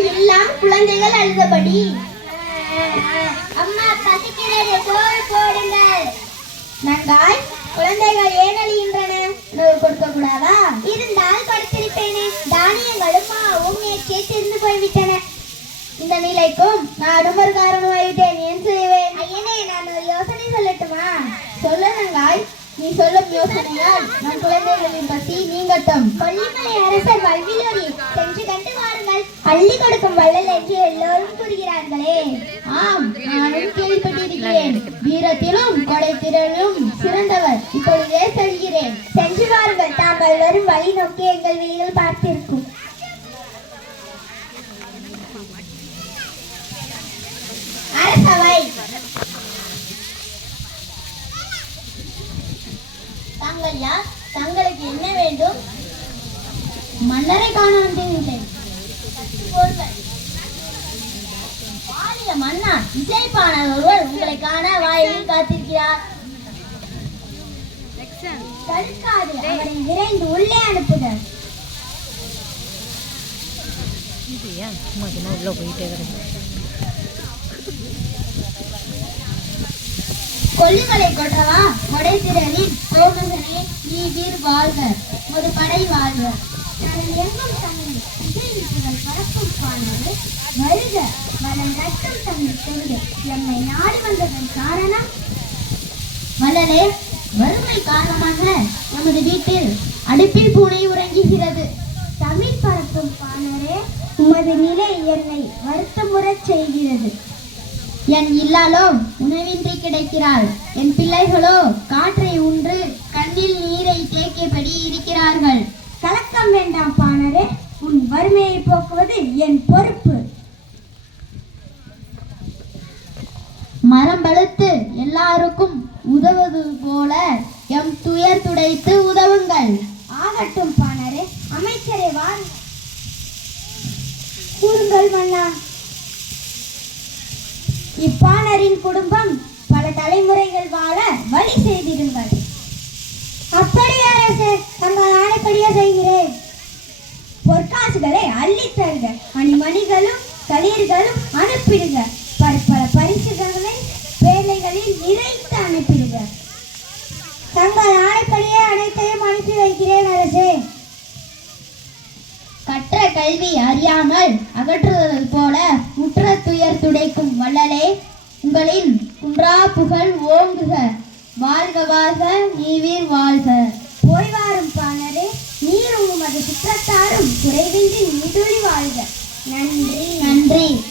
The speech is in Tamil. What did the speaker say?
எல்லாம் குழந்தைகள் அழுதபடி. அம்மா பசிக்கிறது சோறு போடுங்கள். நன்றாய் குழந்தைகள் ஏன் அழிகின்றன? உணவு கொடுக்க கூடாதா? இருந்தால் படுத்திருப்பேனே. தானியங்களும் மாவும் நேற்றே திருந்து போய்விட்டன. இந்த நிலைக்கும் நான் ஒரு காரணமாயிட்டேன். ஏன் செய்வேன்? ஐயனே நான் ஒரு யோசனை சொல்லட்டுமா? சொல்லுங்கள் நீ சொல்லும் யோசனையால் நம் குழந்தைகளின் பசி நீங்கட்டும். கொல்லிமலை அரசர் வல்விலோரி வாருங்கள் பள்ளி கொடுக்கும் வள்ளல் என்று எல்லோரும் கூறுகிறார்களே. ஆம் நானும் கேள்விப்பட்டிருக்கிறேன். வீரத்திலும் கொடைத்திறனும் சிறந்தவர். இப்பொழுதே செல்கிறேன். சென்று வாருங்கள். தாங்கள் வரும் வழி நோக்கி எங்கள் வீடுகள் பார்த்திருக்கும். அரசவை. தாங்கள் யார்? தங்களுக்கு என்ன வேண்டும்? மன்னரை காண வந்தீர்கள் வாலிய மன்னா இசைப்பாணர் ஒருவர் உங்களை காண வாயில் காத்திருக்கிறார். தடுக்காது அவரை விரைந்து உள்ளே அனுப்புதல். இது ஏன் சும்மா சும்மா உள்ளே போயிட்டே கிடக்கு? கொல்லிமலை கொற்றவா? கொடைத்திரளின் கோமகனே நீ வீர் வாழ்க. ஒரு படை வாழ்க. நான் எங்கும் தமிழ் இசைவிப்புகள் பறக்கும் காணது வருக வளம் ரத்தம் தமிழ் கொள்க எம்மை நாடி வந்ததன் காரணம் வளரே வறுமை காரணமாக நமது வீட்டில் அடுப்பில் பூனை உறங்குகிறது தமிழ் பறக்கும் பாணரே உமது நிலை என்னை வருத்தமுறச் செய்கிறது என் இல்லாலோ உணவின்றி கிடைக்கிறாள். என் பிள்ளைகளோ காற்றை உண்டு வறுமையை என் பொறுப்பு. மரம் பழுத்து எல்லாருக்கும் உதவுவது போல எம் துயர் துடைத்து உதவுங்கள். ஆகட்டும் பாணரே அமைச்சரை வார் கூறுங்கள் மன்னா. இப்பாணரின் குடும்பம் பல தலைமுறைகள் வாழ வழி செய்து அப்படி அரசு தங்கள் ஆணைப்படியே செய்கிறேன் பொற்காசுகளை அள்ளித் தருக மணிமணிகளும் களிர்களும் அனுப்பிடுக பற்பல பரிசுகளை வேலைகளில் நிறைத்து அனுப்பிடுங்க. தங்கள் ஆணைப்படியே அனைத்தையும் அனுப்பி வைக்கிறேன் அரசே. கற்ற கல்வி அறியாமல் அகற்றுவது போல முற்ற துயர் துடைக்கும் வள்ளலே உங்களின் குன்றா புகழ் ஓங்குக. வாழ்க வாழ்க நீவீர் வாழ்க. உமது சுற்றத்தாரும் குறைவின்றி நீடொழி வாழ்க. நன்றி. நன்றி.